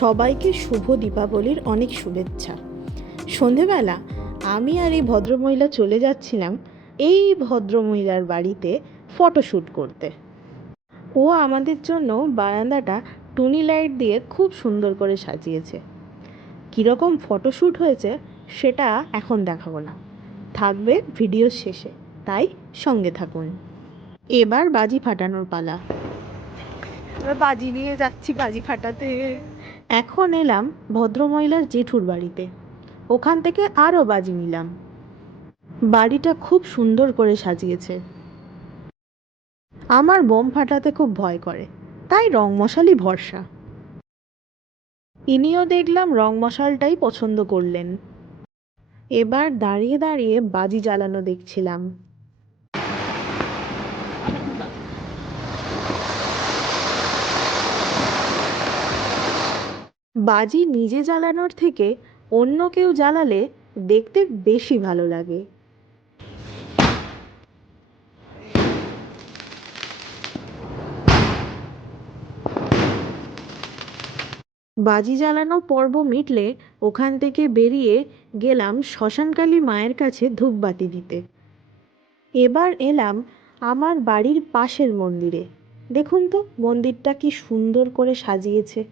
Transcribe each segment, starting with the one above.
সবাইকে শুভ দীপাবলির অনেক শুভেচ্ছা। সন্ধেবেলা আমি আর এই ভদ্রমহিলা চলে যাচ্ছিলাম এই ভদ্রমহিলার বাড়িতে ফটোশ্যুট করতে। ও আমাদের জন্য বারান্দাটা টুনি লাইট দিয়ে খুব সুন্দর করে সাজিয়েছে। কীরকম ফটোশ্যুট হয়েছে সেটা এখন দেখাবো না, থাকবে ভিডিওর শেষে, তাই সঙ্গে থাকুন। এবার বাজি ফাটানোর পালা। বাজি নিয়ে যাচ্ছি বাজি ফাটাতে। এখন এলাম ভদ্রমহিলার জেঠুর বাড়িতে, ওখান থেকে আরও বাজি নিলাম। বাড়িটা খুব সুন্দর করে সাজিয়েছে। আমার বোম ফাটাতে খুব ভয় করে, তাই রং মশালই ভরসা। ইনিও দেখলাম রং মশালটাই পছন্দ করলেন। এবার দাঁড়িয়ে দাঁড়িয়ে বাজি জ্বালানো দেখছিলাম। বাজি নিজে জ্বালানোর থেকে অন্য কেউ জ্বালালে দেখতে বেশি ভালো লাগে। বাজি জ্বালানো পর্ব মিটলে ওখান থেকে বেরিয়ে গেলাম শ্মশানকালী মায়ের কাছে ধূপবাতি দিতে। এবার এলাম আমার বাড়ির পাশের মন্দিরে। দেখুন তো মন্দিরটা কি সুন্দর করে সাজিয়েছে।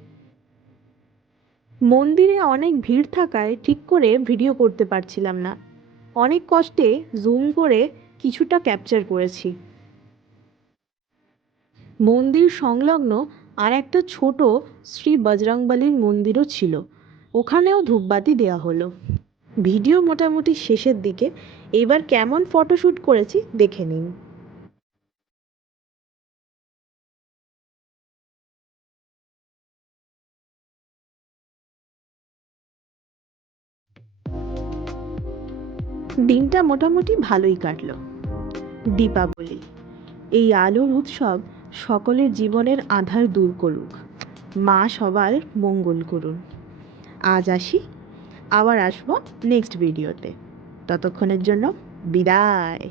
মন্দিরে অনেক ভিড় থাকায় ঠিক করে ভিডিও করতে পারছিলাম না, অনেক কষ্টে জুম করে কিছুটা ক্যাপচার করেছি। মন্দির সংলগ্ন আর একটা ছোট শ্রী বজরংবলীর মন্দিরও ছিল, ওখানেও ধূপবাতি দেওয়া হলো। ভিডিও মোটামুটি শেষের দিকে, এবার কেমন ফটোশ্যুট করেছি দেখে নিন। দিনটা মোটামুটি ভালোই কাটলো। দীপাবলি, এই আলোর উৎসব সকলের জীবনের আঁধার দূর করুক, মা সবার মঙ্গল করুন। আজ আসি, আবার আসবো নেক্সট ভিডিওতে। ততক্ষণের জন্য বিদায়।